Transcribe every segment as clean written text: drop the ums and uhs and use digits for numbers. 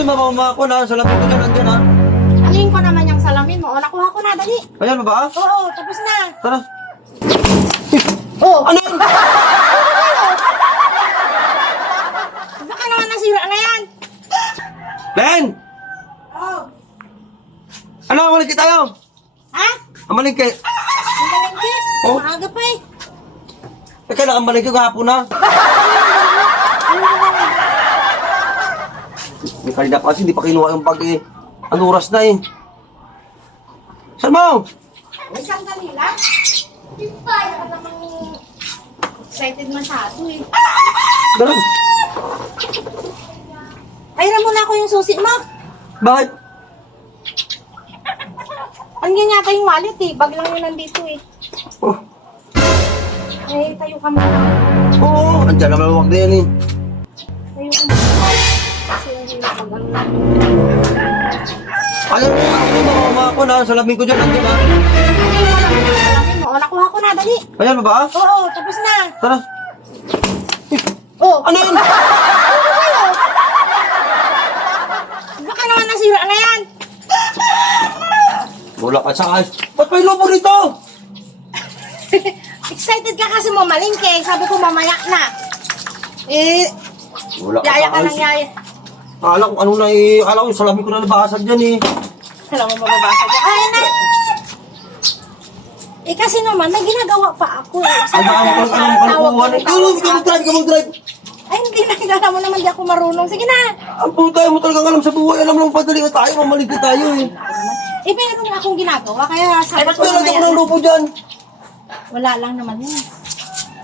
Uy, mamama ko na. Salamin ko dyan, nandyan ha. Anin ko naman yung salamin mo. O, nakuha ko na, dali. Ayan, baba? Oo, tapos na. Tara. Oh, Ano yun? baka naman nasira na yan. Ben! Oh. Ano, amalingki tayo? Ha? Amalingki. Malingki? Oh. Maaga pa eh. Eh, kailangan amalingki kahapon na. May kanina pa kasi, hindi pa kinuha yung bag eh. Ano oras na eh. Saan mo? May sandali lang. Para namang excited masyado eh. Ganun. Ayran mo na ako yung susi mo. Bakit? Andyan yata yung wallet eh. Bag lang yun nandito eh. Oh. Eh, tayo ka muna. Oo, andyan naman wag na yan eh. Tayo ka muna. Kasi hindi na pag Ayan, mamama ko na. Salamin ko dyan, nandyan ha. salamin mo. O, nakuha ko na, dali. Ayan, baba? Oo, tapos na. Tara. Oh, Ano yun? baka naman nasira na yan. Wala ka sa ayos. Ba't may lobo rito? Excited ka kasi mo malingke. Sabi ko mamaya na. Eh, Wala ka yaya sa ka ayos. ng yaya. Akala ko ano na eh. Akala ko yung salamin ko na nabasag dyan eh. Alam mo mababasa dyan. Ay, na. Eh, kasi naman, may ginagawa pa ako eh. Ay, baka mo pala kalukuhan eh. Ikaw mag-drive. Ay, hindi na. Alam mo naman, di ako marunong. Sige na. Ang puto tayo mo talagang alam sa buhay. Alam lang padali ka tayo. Mamaligid tayo eh. Eh, meron nga akong ginagawa. Kaya sabi Ba't ko may lagyan ko ng mamaya. lobo dyan? Wala lang naman yun.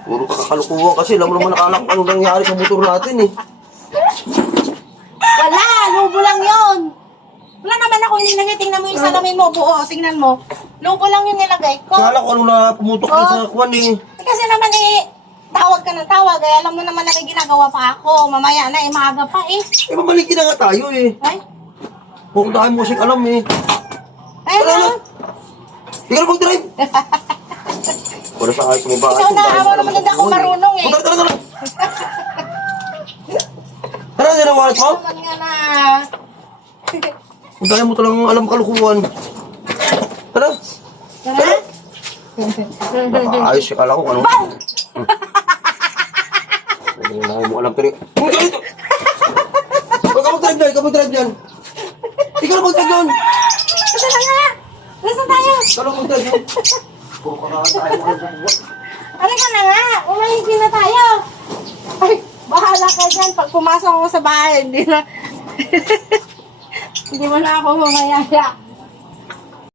Puro kakakalukuhan kasi. Alam mo naman nakala kung anong nangyari sa motor natin eh. Wala, lubo lang yun. Wala naman ako nilagay. Tingnan mo yung salamin mo. Buo, tingnan mo. Lubo lang yung nilagay ko. Akala ko ano na pumutok na sa kwan eh. Kasi naman tawag ka ng tawag. Eh, alam mo naman na may ginagawa pa ako. Mamaya na, maaga pa eh. Eh, mamaligid na nga tayo eh. Ay, Kung tayo musik alam eh. ay Tara na. na. Ikaw na mag-drive. Wala sa ayos mo ba? Ikaw na, ako naman hindi ako marunong eh. Tara, tara, tara. Tara, hindi na wallet mo. Naman nga na. Kung tayo mo talagang alam kalukuhan. Tara. Tara. Ayos siya kala ko ano. Bang! Hindi mo alam pero. Huwag ka dito. Huwag ka mag-drive dyan. Ikaw mag-drive dyan. Ikaw na mag-drive dyan. Ito na nga. Nasaan tayo? Ikaw na mag-drive dyan. Puro ka tayo. Ano ka na nga? Umahigi na tayo. Ay, bahala ka dyan. Pag pumasok ako sa bahay, hindi na. Hindi mo na ako mamayaya.